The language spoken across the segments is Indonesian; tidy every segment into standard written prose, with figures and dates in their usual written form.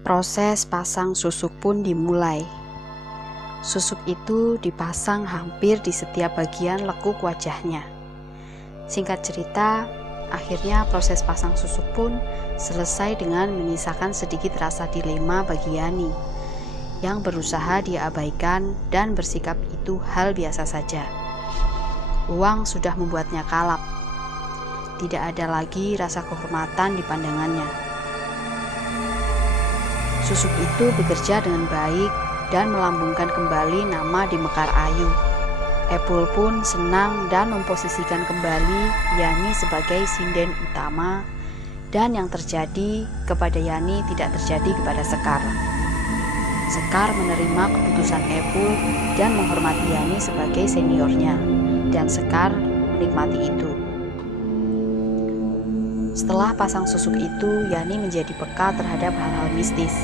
Proses pasang susuk pun dimulai. Susuk itu dipasang hampir di setiap bagian lekuk wajahnya. Singkat cerita, akhirnya proses pasang susuk pun selesai dengan menyisakan sedikit rasa dilema bagi Yani, yang berusaha diabaikan dan bersikap itu hal biasa saja. Uang sudah membuatnya kalap. Tidak ada lagi rasa kehormatan di pandangannya. Susuk itu bekerja dengan baik dan melambungkan kembali nama di Mekar Ayu. Epul pun senang dan memposisikan kembali Yani sebagai sinden utama, dan yang terjadi kepada Yani tidak terjadi kepada Sekar. Sekar menerima keputusan Epul dan menghormati Yani sebagai seniornya, dan Sekar menikmati itu. Setelah pasang susuk itu, Yani menjadi peka terhadap hal-hal mistis.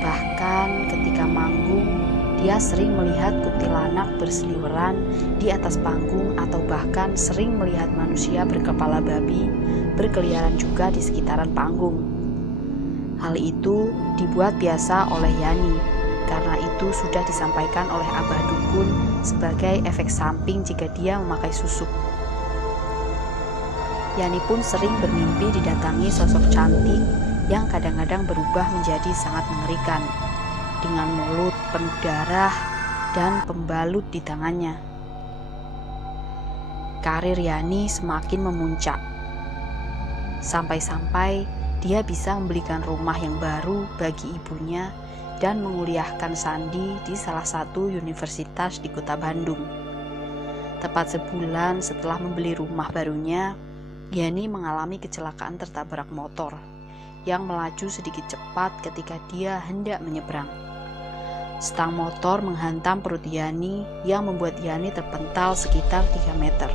Bahkan ketika manggung, dia sering melihat kuntilanak berseliweran di atas panggung, atau bahkan sering melihat manusia berkepala babi berkeliaran juga di sekitaran panggung. Hal itu dibuat biasa oleh Yani, karena itu sudah disampaikan oleh Abah Dukun sebagai efek samping jika dia memakai susuk. Yani pun sering bermimpi didatangi sosok cantik yang kadang-kadang berubah menjadi sangat mengerikan, dengan mulut penuh darah dan pembalut di tangannya. Karir Yani semakin memuncak, sampai-sampai dia bisa membelikan rumah yang baru bagi ibunya dan menguliahkan Sandi di salah satu universitas di kota Bandung. Tepat sebulan setelah membeli rumah barunya, Yani mengalami kecelakaan tertabrak motor yang melaju sedikit cepat ketika dia hendak menyeberang. Stang motor menghantam perut Yani yang membuat Yani terpental sekitar 3 meter.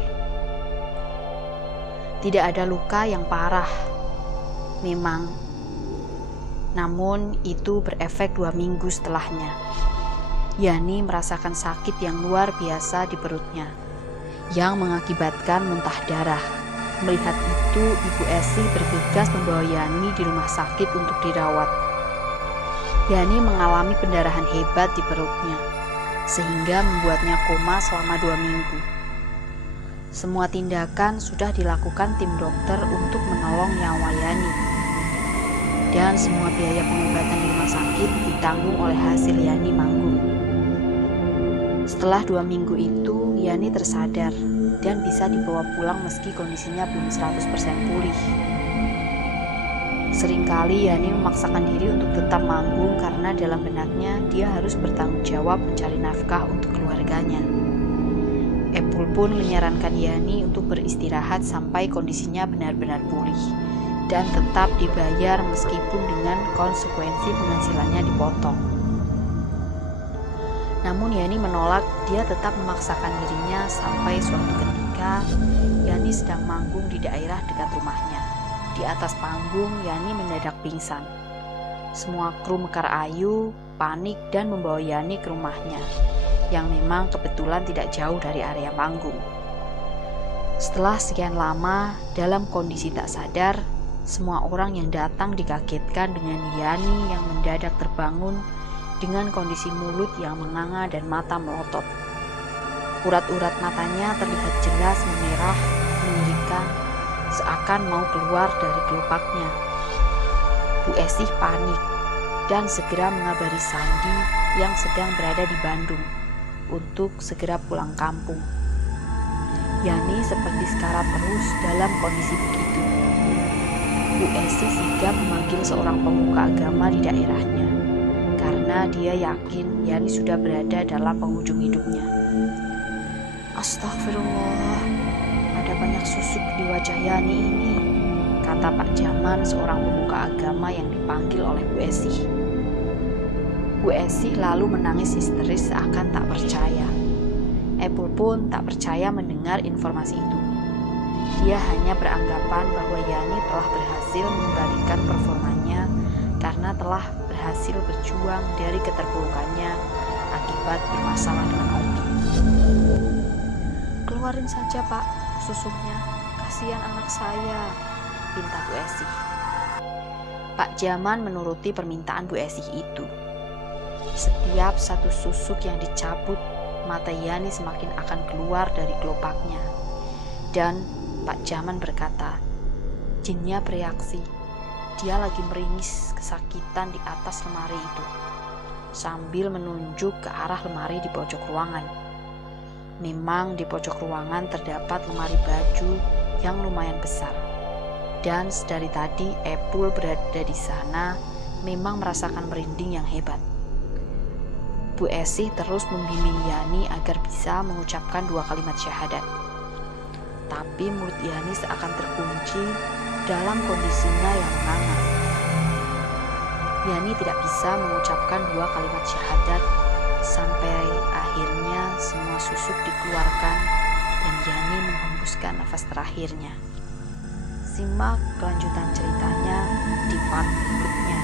Tidak ada luka yang parah, memang. Namun itu berefek 2 minggu setelahnya. Yani merasakan sakit yang luar biasa di perutnya, yang mengakibatkan muntah darah. Melihat itu, Ibu Esi bergegas membawa Yani di rumah sakit untuk dirawat. Yani mengalami pendarahan hebat di perutnya, sehingga membuatnya koma selama 2 minggu. Semua tindakan sudah dilakukan tim dokter untuk menolong nyawa Yani, dan semua biaya pengobatan di rumah sakit ditanggung oleh hasil Yani manggung. Setelah 2 minggu itu, Yani tersadar dan bisa dibawa pulang meski kondisinya belum 100% pulih. Seringkali Yani memaksakan diri untuk tetap manggung karena dalam benaknya dia harus bertanggung jawab mencari nafkah untuk keluarganya. Epul pun menyarankan Yani untuk beristirahat sampai kondisinya benar-benar pulih dan tetap dibayar meskipun dengan konsekuensi penghasilannya dipotong. Namun Yani menolak. Dia tetap memaksakan dirinya sampai suatu ketika Yani sedang manggung di daerah dekat rumahnya. Di atas panggung, Yani mendadak pingsan. Semua kru Mekar Ayu panik dan membawa Yani ke rumahnya, yang memang kebetulan tidak jauh dari area panggung. Setelah sekian lama dalam kondisi tak sadar, semua orang yang datang dikagetkan dengan Yani yang mendadak terbangun dengan kondisi mulut yang menganga dan mata melotot. Urat-urat matanya terlihat jelas memerah, mengerikan, seakan mau keluar dari kelopaknya. Bu Esih panik dan segera mengabari Sandi yang sedang berada di Bandung untuk segera pulang kampung. Yani seperti sekarat terus dalam kondisi begitu. Bu Esih sigap memanggil seorang pemuka agama di daerahnya, karena dia yakin Yani sudah berada dalam penghujung hidupnya. Astagfirullah, ada banyak susuk di wajah Yani ini, kata Pak Jaman, seorang pemuka agama yang dipanggil oleh Bu Esih. Bu Esih lalu menangis histeris seakan tak percaya. Epul pun tak percaya mendengar informasi itu. Dia hanya beranggapan bahwa Yani telah berhasil mengembalikan performanya karena telah berhasil berjuang dari keterpurukannya akibat bermasalah dengan opi. Keluarin saja Pak susuknya, kasihan anak saya, pinta Bu Esih. Pak Jaman menuruti permintaan Bu Esih itu. Setiap satu susuk yang dicabut, mata Yani semakin akan keluar dari kelopaknya. Dan Pak Jaman berkata, jinnya bereaksi. Dia lagi meringis kesakitan di atas lemari itu, sambil menunjuk ke arah lemari di pojok ruangan. Memang di pojok ruangan terdapat lemari baju yang lumayan besar. Dan sedari tadi Epul berada di sana memang merasakan merinding yang hebat. Bu Esih terus membimbing Yani agar bisa mengucapkan 2 kalimat syahadat. Tapi mulut Yani seakan terkunci dalam kondisinya yang menganga. Yani tidak bisa mengucapkan 2 kalimat syahadat sampai akhirnya semua susuk dikeluarkan dan Yani menghembuskan nafas terakhirnya. Simak kelanjutan ceritanya di part berikutnya.